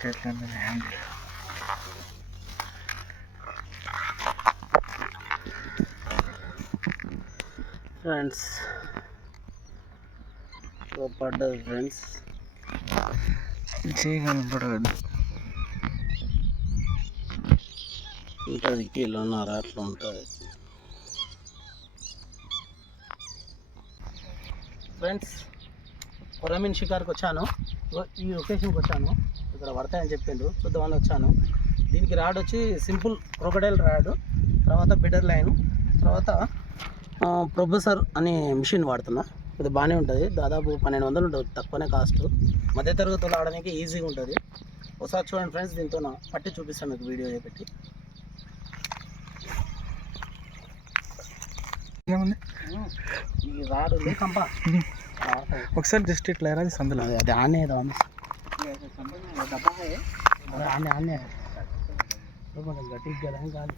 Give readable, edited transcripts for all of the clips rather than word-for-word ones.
చేతిలో handle. Friends పడ్డది friends, చేయగలం పడవద్దు. ఉంటుంది కిలోన్నర అట్లా ఉంటుంది ఫ్రెండ్స్. కొరమీన్ షికార్కి వచ్చాను, ఈ లొకేషన్కి వచ్చాను. ఇక్కడ పడతాయని చెప్పిండు, చూద్దామని వచ్చాను. దీనికి రాడ్ వచ్చి సింపుల్ క్రొకడైల్ రాడ్, తర్వాత బిడర్ లైన్, తర్వాత ప్రొఫెసర్ అనే మిషన్ వాడుతున్నా. ఇది బాగానే ఉంటుంది, దాదాపు 1200 ఉంటుంది, తక్కువనే కాస్ట్. మధ్యతరగతులు ఆడడానికి ఈజీగా ఉంటుంది. ఒకసారి చూడండి ఫ్రెండ్స్, దీంతో పట్టి చూపిస్తాను మీకు వీడియో పెట్టి. ఈ రాడు లేకంపా ఒకసారి జస్ట్ ఇట్లా అది సందులో అది ఆనే ఆనే ఆనే కొంచెం గట్టిగా కదా కాదు.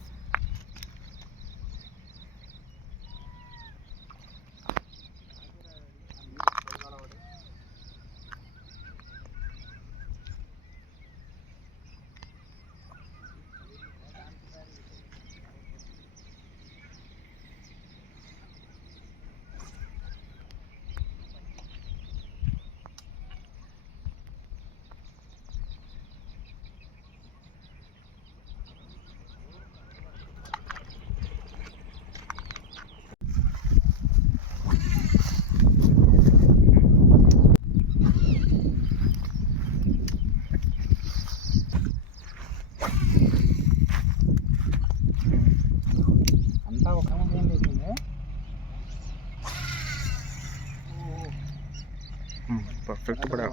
పర్ఫెక్ట్ పడా,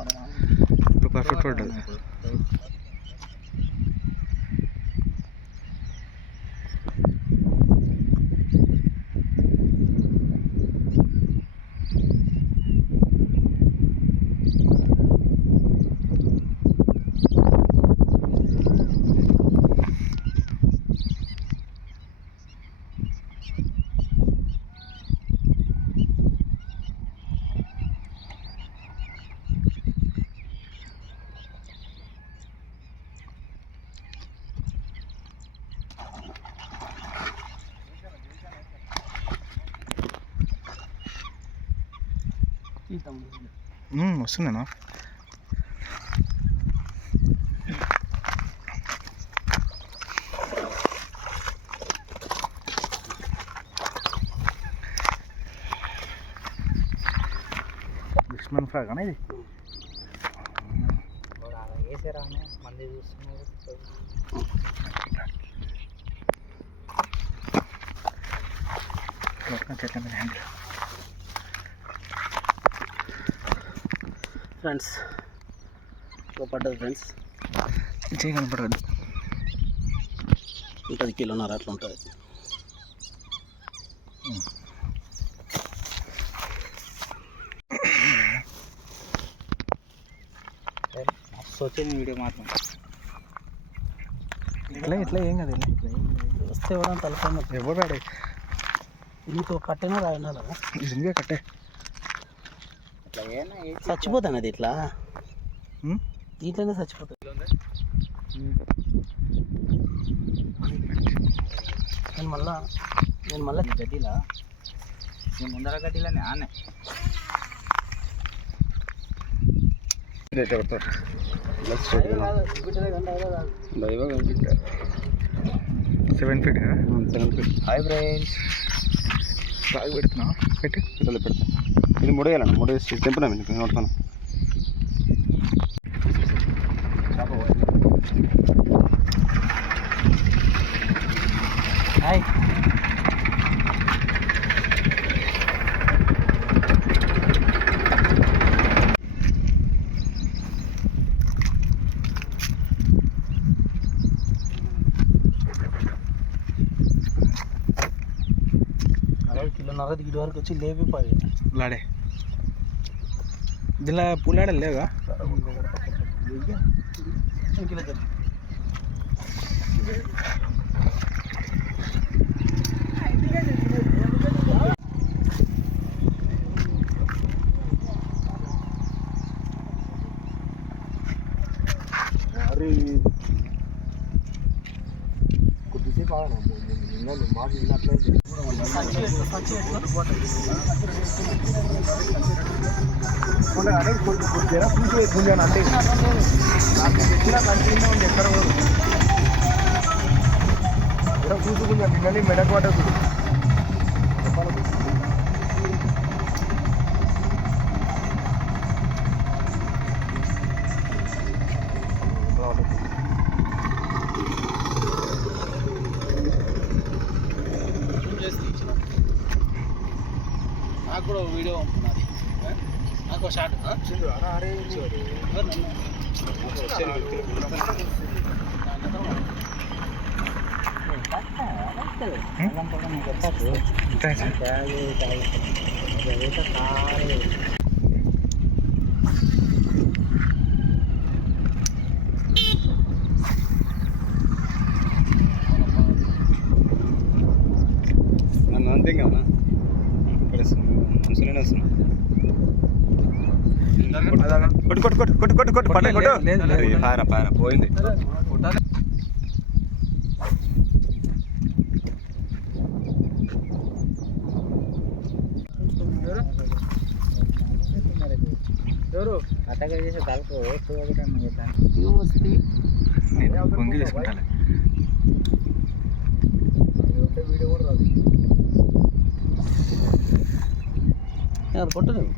పర్ఫెక్ట్ పడ్డది. వస్తుందేనా? దుష్మన్ ఫ్రాగ్ అనే ఇది వేసారా మంది చూస్తున్నారు. చెట్ల మీద హ్యాండిల్. ఫ్రెండ్స్ పడ్డది ఫ్రెండ్స్, చేయగలం పడవద్దు. ఉంటుంది కిలోన్నర అట్లా ఉంటుంది. వచ్చింది వీడియో మాత్రం ఇట్లా ఇట్లా ఏం కదా వస్తే ఎవరైనా తలపైన ఎవరు రాడే. నీకు కట్టెనా రాయినా కదా, నిజంగా కట్టే చచ్చిపోతాను. అది ఇట్లా దీంట్లోనే చచ్చిపోతుంది. నేను మళ్ళా గడ్డిలా, నేను ముందర గడ్డిలోనే ఆనే 7 feet కదా. 7 feet. హాయ్ ఫ్రెండ్స్, బాగా పెడుతున్నా పెట్టి పిల్లలు పెడతా. ఇది ముడేయాలండి, ముడేసి తెంపునా మీకు నోడుతాను. హాయ్ కిలోన్నర దిగి వరకు వచ్చి లేపిపోయి లాడే. దీనిలో పుల్లాడలు లేవా? చూసుకుంటా నిన్నని మెడకు పట్టదు నాకు కూడా వీడియో ఉన్నది నాకు షార్ట్ అంతే కదా మనుషులనే వస్తున్నా కొట్టు కొట్టు కొట్టు కొట్టు కొట్టు కొట్టు పట్ట కొట్టు పార పార పోయింది ఎవరు అట్టగా చేసే తలకు పొంగి తీసుకుంటాలే వీడియో కూడా రాదు కొట్టలేదు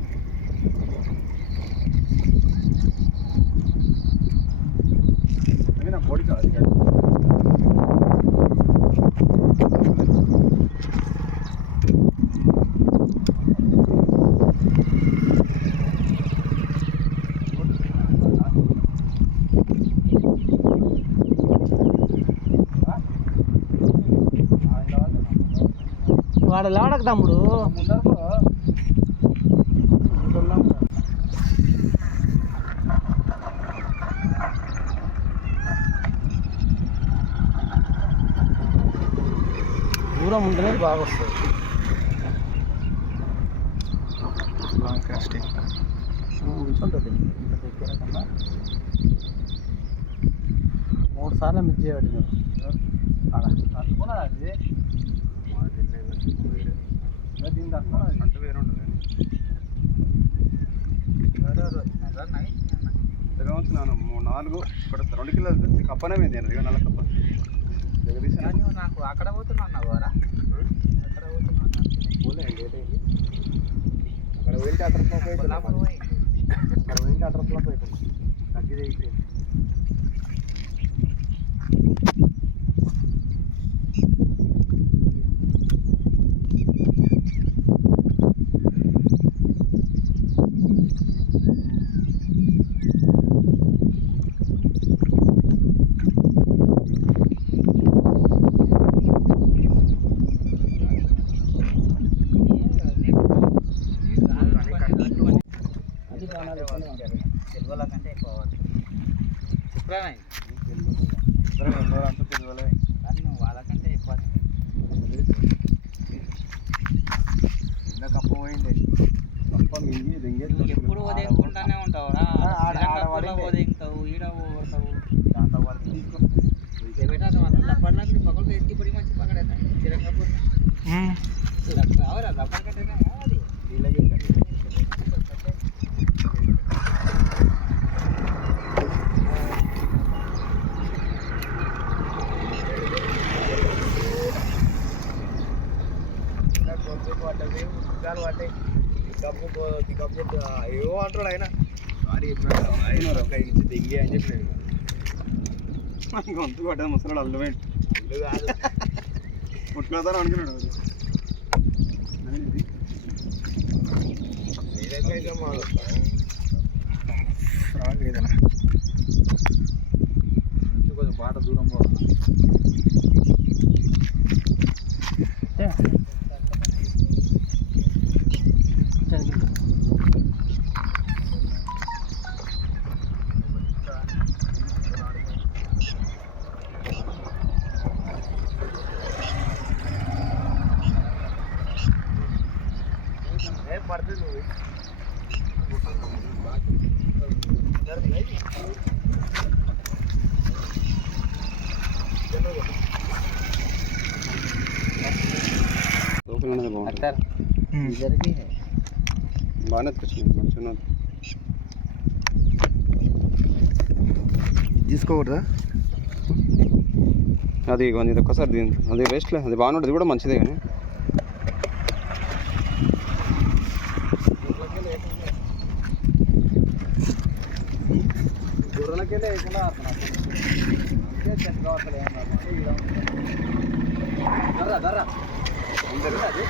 బాడీ కాదు వాడు లేవడకు తమ్ముడు దూరం ఉంటేనే బాగా వస్తుంది లాంగ్ కాస్టింగ్ ఉంటుంది ఇంత దగ్గర కన్నా 3 సార్లు మిస్ చేయబడి అది దీనికి అంటే వేరే ఉంటుంది కావచ్చు నాన్న 4 ఇక్కడ 2 కిలోలు కప్పనే పోయింది అన్నది నల్ల కప్ప నాకు అక్కడ పోతున్నా వారా అక్కడ పోతున్నా అక్కడ వెళ్ళి అట్రస్లో పోయింది తగ్గిది అయిపోయింది తెలుగుల కంటే ఎక్కువ కానీ నువ్వు వాళ్ళకంటే ఎక్కువ కప్ప పోయింది కప్ప మింగి దింగే ఎప్పుడు ఉదయించుకుంటానే ఉంటావురా ఉదయింతావు ఈడ పోతావు దాంట్లో వరకు తీసుకొని రబ్బర్లకు పక్కకు ఎత్తి పడి మంచి పక్కడైతే చిరంగపూర్ రావరా రబ్బర్ కట్టేనా అది ఏవో అంటాడు ఆయన దింగే అని చెప్పి గొంతు పడ్డది ముసలాడు అల్లమేంటి ముట్టుకుతాను అనుకున్నాడు ఏదైనా కొంచెం బాట దూరం పోవాలి పడుతుంది లోపల ఉన్నది బాగుంది. अत्तर इधर भी है బాగానే ఎత్తుకొచ్చింది, మంచిగా ఉన్నది. తీసుకోకూడదా? అది ఇది ఒక్కసారి దీని అది వేస్ట్లే, అది బాగానే ఉంటుంది, ఇది కూడా మంచిదే కానీ గొర్రెలకెళ్ళి వేయకుండా దర్రా దర్రా అది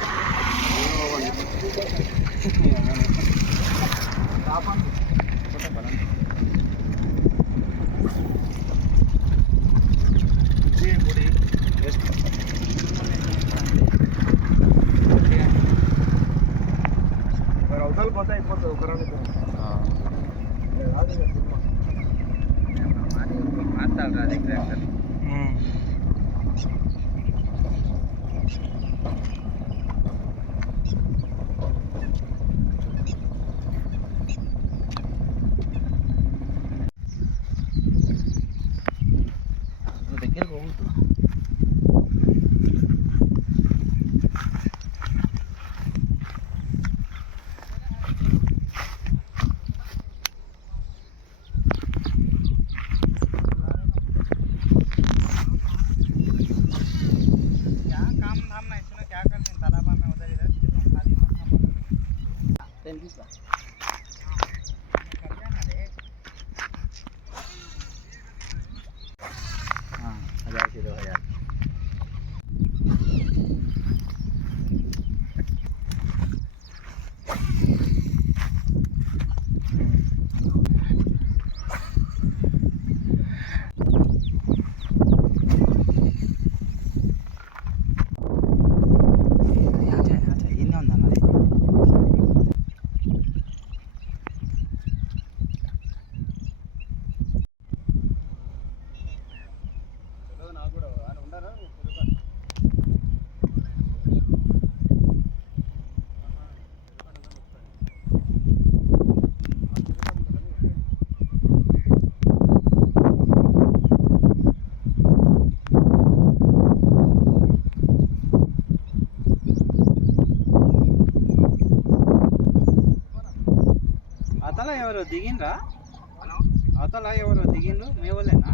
మరి అవతల పోతే అయిపోతుంది ఒక రెండు मारता देख रहे हैं దగ్గరకు పోతుంది. क्या काम धाम ना इसमें क्या करते हैं तालाबा में उधर इधर फिर हम खाली मक्खा करते हैं ना रे हाँ 1000 से 2000 నాకు కూడా ఆయన ఉండరా అవతల ఎవరు దిగిండ్రా అవతల ఎవరు దిగిండ్రు మీ వాళ్ళేనా